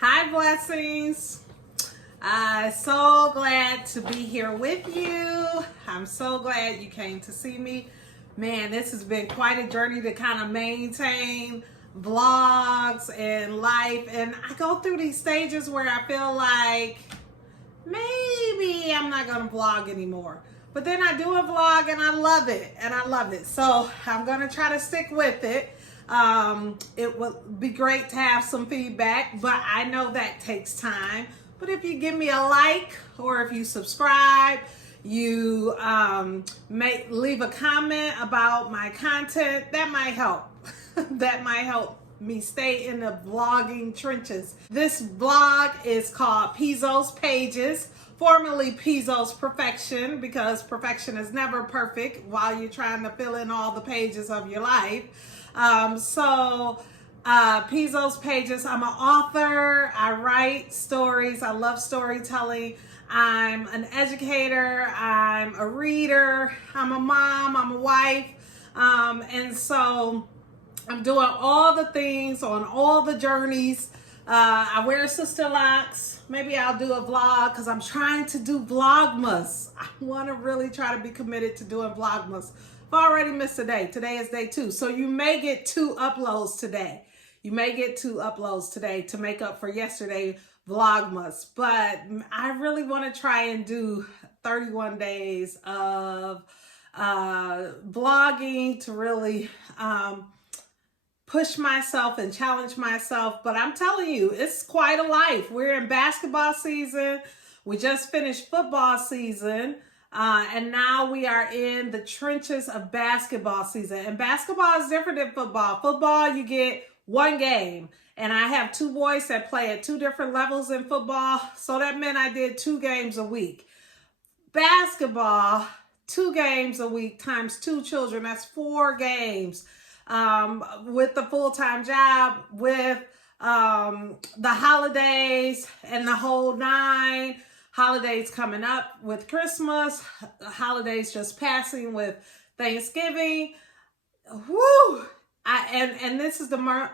Hi, blessings. So glad to be here with you. I'm so glad you came to see me. Man, this has been quite a journey to kind of maintain vlogs and life. And I go through these stages where I feel like maybe I'm not going to vlog anymore. But then I do a vlog and I love it. So I'm going to try to stick with it. It would be great to have some feedback, but I know that takes time. But if you give me a like or if you subscribe, you may leave a comment about my content, that might help. That might help me stay in the vlogging trenches. This vlog is called Pizzo's Pages, formerly Pizzo's Perfection, because perfection is never perfect while you're trying to fill in all the pages of your life. Pizzo's Pages, I'm an author, I write stories, I love storytelling, I'm an educator, I'm a reader, I'm a mom, I'm a wife, and so I'm doing all the things on all the journeys. I wear sister locks. Maybe I'll do a vlog because I'm trying to do Vlogmas. I want to really try to be committed to doing Vlogmas. I've already missed a day. Today is day 2. So you may get 2 uploads today. You may get 2 uploads today to make up for yesterday Vlogmas. But I really want to try and do 31 days of vlogging to really push myself and challenge myself. But I'm telling you, it's quite a life. We're in basketball season. We just finished football season. And now we are in the trenches of basketball season. And basketball is different than football. Football, you get 1 game. And I have 2 boys that play at 2 different levels in football. So that meant I did 2 games a week. Basketball, 2 games a week times 2 children. That's 4 games. With the full-time job, with the holidays and the whole 9. Holidays coming up with Christmas, holidays just passing with Thanksgiving. Woo! And this is the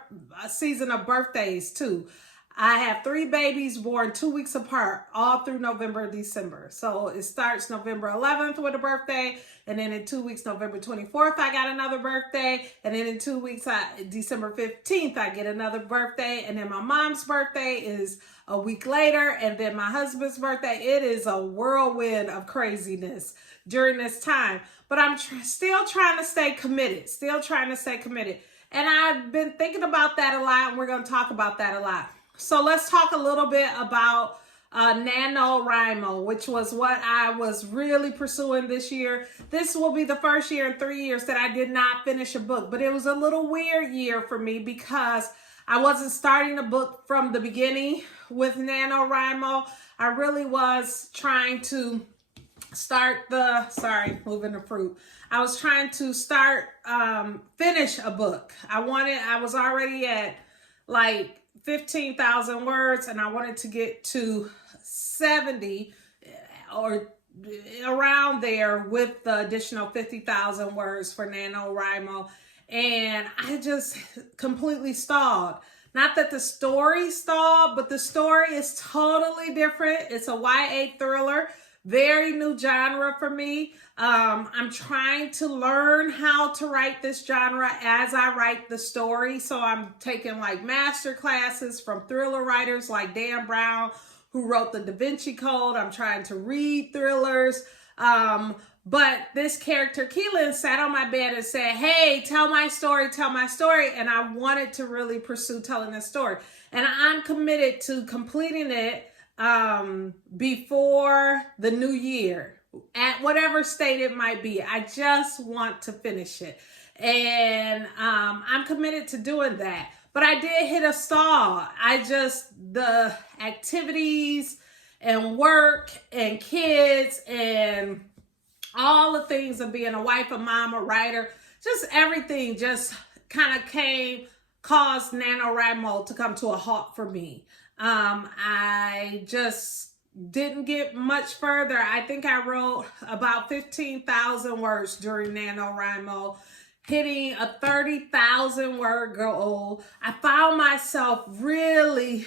season of birthdays too. I have 3 babies born 2 weeks apart, all through November and December. So it starts November 11th with a birthday, and then in 2 weeks, November 24th, I got another birthday, and then in 2 weeks, December 15th, I get another birthday, and then my mom's birthday is a week later, and then my husband's birthday. It is a whirlwind of craziness during this time, but I'm still trying to stay committed, and I've been thinking about that a lot, and we're going to talk about that a lot. So let's talk a little bit about NaNoWriMo, which was what I was really pursuing this year. This will be the first year in 3 years that I did not finish a book, but it was a little weird year for me because I wasn't starting the book from the beginning with NaNoWriMo. I really was trying to start I was trying to finish a book. I was already at like 15,000 words, and I wanted to get to 70 or around there with the additional 50,000 words for NaNoWriMo, and I just completely stalled. Not that the story stalled, but the story is totally different. It's a YA thriller, very new genre for me. I'm trying to learn how to write this genre as I write the story. So I'm taking like master classes from thriller writers like Dan Brown, who wrote the Da Vinci Code. I'm trying to read thrillers. But this character, Keelan, sat on my bed and said, hey, tell my story. And I wanted to really pursue telling this story. And I'm committed to completing it before the new year, at whatever state it might be. I just want to finish it. And I'm committed to doing that. But I did hit a stall. The activities and work and kids and all the things of being a wife, a mom, a writer, just everything just kind of caused NaNoWriMo to come to a halt for me. I just didn't get much further. I think I wrote about 15,000 words during NaNoWriMo, hitting a 30,000 word goal. I found myself really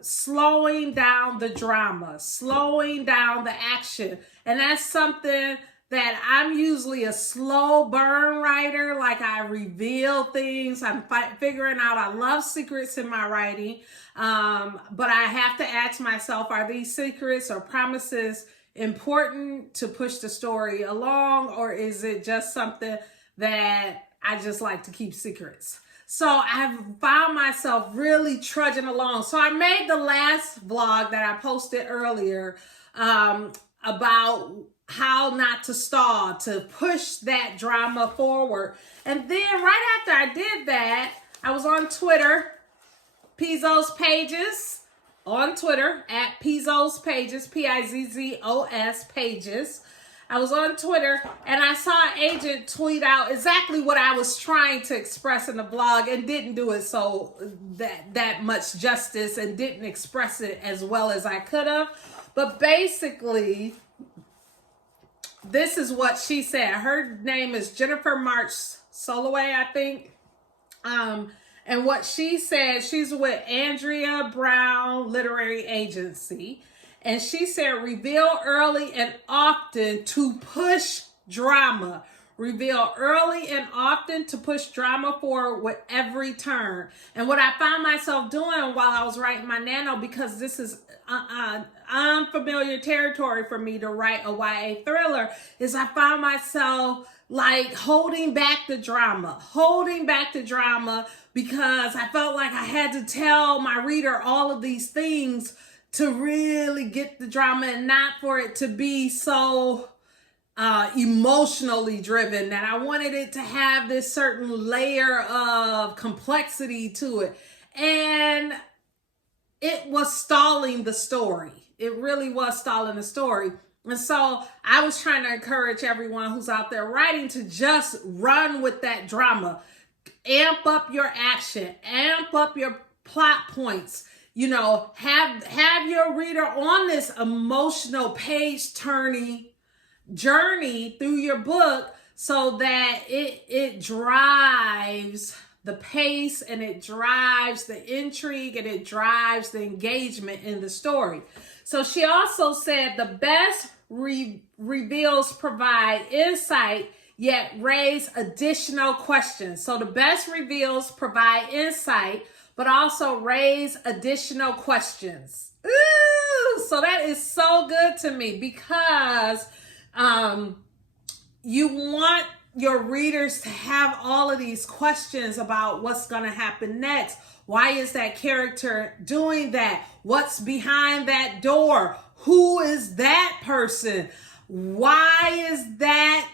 slowing down the drama, slowing down the action. And that's something that I'm usually a slow burn writer. Like, I reveal things. I'm figuring out, I love secrets in my writing. But I have to ask myself, are these secrets or promises important to push the story along? Or is it just something that I just like to keep secrets? So I've found myself really trudging along. So I made the last vlog that I posted earlier about how not to stall, to push that drama forward. And then right after I did that, I was on Twitter, Pizzo's Pages, on Twitter, at Pizzo's Pages, Pizzos Pages. I was on Twitter and I saw an agent tweet out exactly what I was trying to express in the vlog and didn't do it so that much justice and didn't express it as well as I could have. But basically, this is what she said. Her name is Jennifer March Soloway, I think. And what she said, she's with Andrea Brown Literary Agency. And she said, reveal early and often to push drama. Reveal early and often to push drama forward with every turn. And what I found myself doing while I was writing my nano, because this is unfamiliar territory for me to write a YA thriller, is I found myself like holding back the drama, because I felt like I had to tell my reader all of these things to really get the drama and not for it to be so emotionally driven, that I wanted it to have this certain layer of complexity to it. And it was stalling the story. It really was stalling the story. And so I was trying to encourage everyone who's out there writing to just run with that drama. Amp up your action, amp up your plot points. You know, have your reader on this emotional page-turning journey through your book so that it drives the pace and it drives the intrigue and it drives the engagement in the story. So she also said the best reveals provide insight yet raise additional questions. So the best reveals provide insight but also raise additional questions. Ooh, so that is so good to me, because you want your readers to have all of these questions about what's going to happen next. Why is that character doing that? What's behind that door? Who is that person? Why is that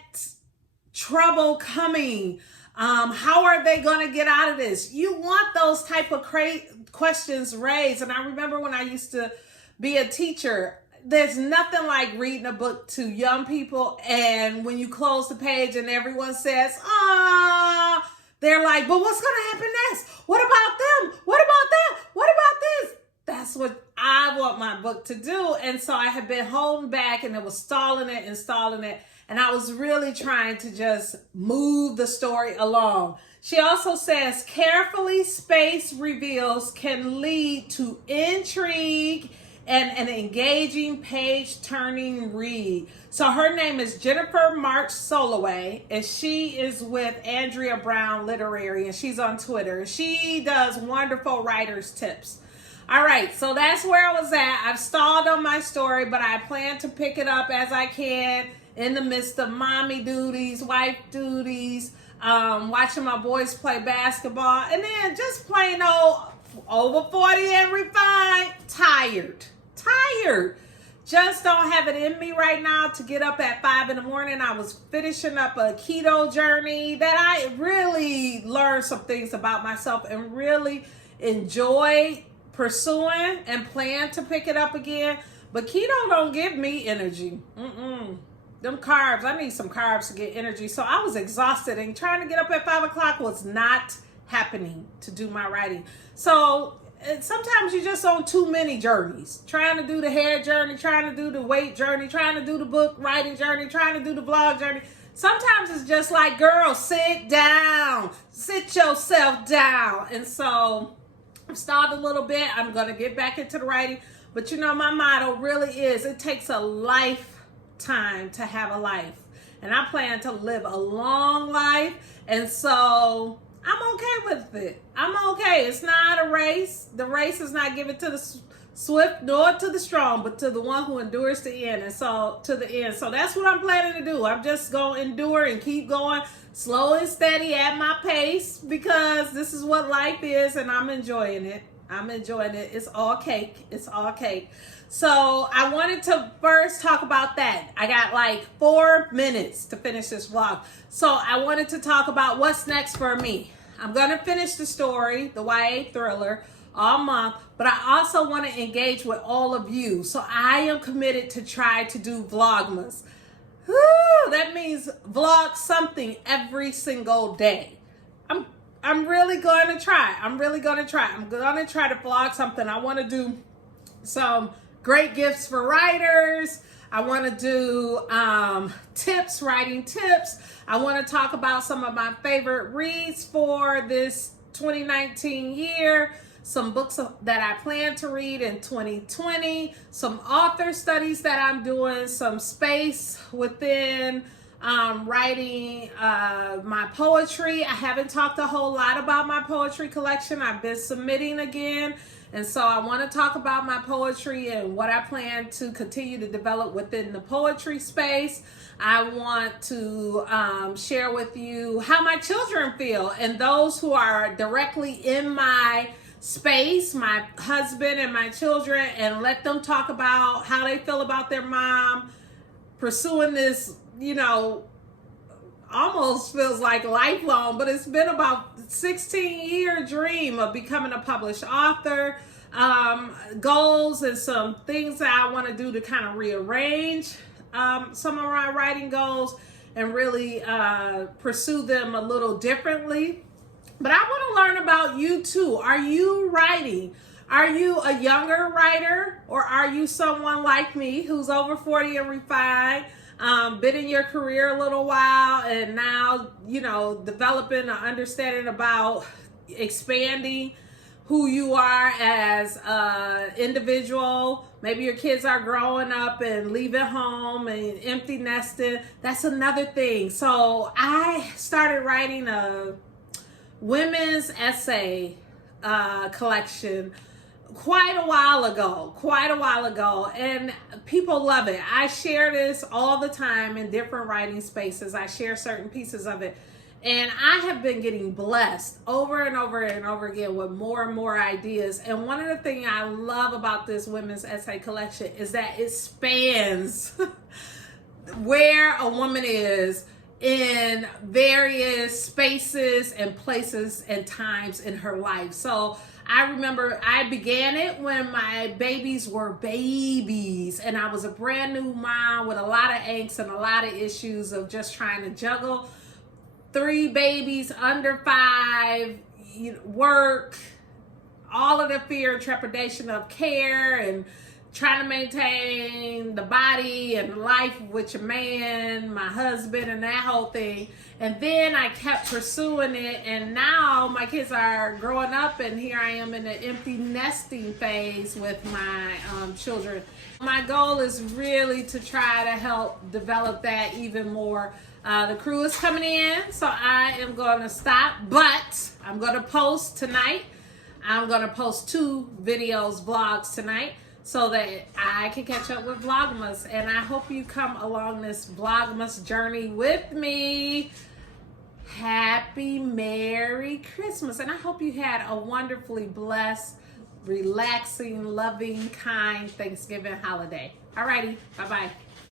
trouble coming? How are they going to get out of this? You want those type of questions raised. And I remember when I used to be a teacher, there's nothing like reading a book to young people, and when you close the page and everyone says, ah, they're like, but what's going to happen next? What about them? What about that? What about this? That's what I want my book to do. And so I had been holding back, and it was stalling it. And I was really trying to just move the story along. She also says carefully spaced reveals can lead to intrigue and an engaging page-turning read. So her name is Jennifer March Soloway, and she is with Andrea Brown Literary, and she's on Twitter. She does wonderful writer's tips. All right, so that's where I was at. I've stalled on my story, but I plan to pick it up as I can in the midst of mommy duties, wife duties, watching my boys play basketball, and then just plain old over 40 and refined, tired. Just don't have it in me right now to get up at 5 in the morning. I was finishing up a keto journey that I really learned some things about myself and really enjoy pursuing and plan to pick it up again. But keto don't give me energy. Them carbs, I need some carbs to get energy. So I was exhausted, and trying to get up at 5 o'clock was not happening to do my writing. So sometimes you're just on too many journeys. Trying to do the hair journey, trying to do the weight journey, trying to do the book writing journey, trying to do the vlog journey. Sometimes it's just like, girl, sit down. Sit yourself down. And so I've stalled a little bit. I'm going to get back into the writing. But you know, my motto really is, it takes a lifetime to have a life. And I plan to live a long life. And so I'm okay with it. I'm okay. It's not a race. The race is not given to the swift nor to the strong, but to the one who endures to the end. And so to the end. So that's what I'm planning to do. I'm just going to endure and keep going slow and steady at my pace, because this is what life is, and I'm enjoying it. I'm enjoying it. It's all cake. It's all cake. So I wanted to first talk about that. I got like 4 minutes to finish this vlog. So I wanted to talk about what's next for me. I'm going to finish the story, the YA thriller, all month, but I also want to engage with all of you. So I am committed to try to do Vlogmas. Whew, that means vlog something every single day. I'm really going to try. I'm going to try to vlog something. I want to do some great gifts for writers. I want to do writing tips. I want to talk about some of my favorite reads for this 2019 year. Some books that I plan to read in 2020, some author studies that I'm doing, some space within writing my poetry. I haven't talked a whole lot about my poetry collection. I've been submitting again. And so I want to talk about my poetry and what I plan to continue to develop within the poetry space. I want to share with you how my children feel, and those who are directly in my space, my husband and my children, and let them talk about how they feel about their mom pursuing this, you know, almost feels like lifelong, but it's been about 16-year dream of becoming a published author, goals and some things that I want to do to kind of rearrange some of my writing goals and really pursue them a little differently. But I want to learn about you too. Are you writing? Are you a younger writer, or are you someone like me who's over 40 and refined, been in your career a little while, and now, you know, developing an understanding about expanding who you are as an individual? Maybe your kids are growing up and leaving home and empty nesting. That's another thing. So I started writing a women's essay collection quite a while ago, and people love it. I share this all the time in different writing spaces. I share certain pieces of it, and I have been getting blessed over and over and over again with more and more ideas. And one of the things I love about this women's essay collection is that it spans where a woman is in various spaces and places and times in her life. So I remember I began it when my babies were babies, and I was a brand new mom with a lot of angst and a lot of issues of just trying to juggle 3 babies under 5, work, all of the fear and trepidation of care, and trying to maintain the body and life with your man, my husband, and that whole thing. And then I kept pursuing it, and now my kids are growing up, and here I am in the empty nesting phase with my children. My goal is really to try to help develop that even more. The crew is coming in, so I am going to stop, but I'm going to post tonight. I'm going to post 2 videos, vlogs tonight, so that I can catch up with Vlogmas. And I hope you come along this Vlogmas journey with me. Happy Merry Christmas. And I hope you had a wonderfully blessed, relaxing, loving, kind Thanksgiving holiday. Alrighty, bye-bye.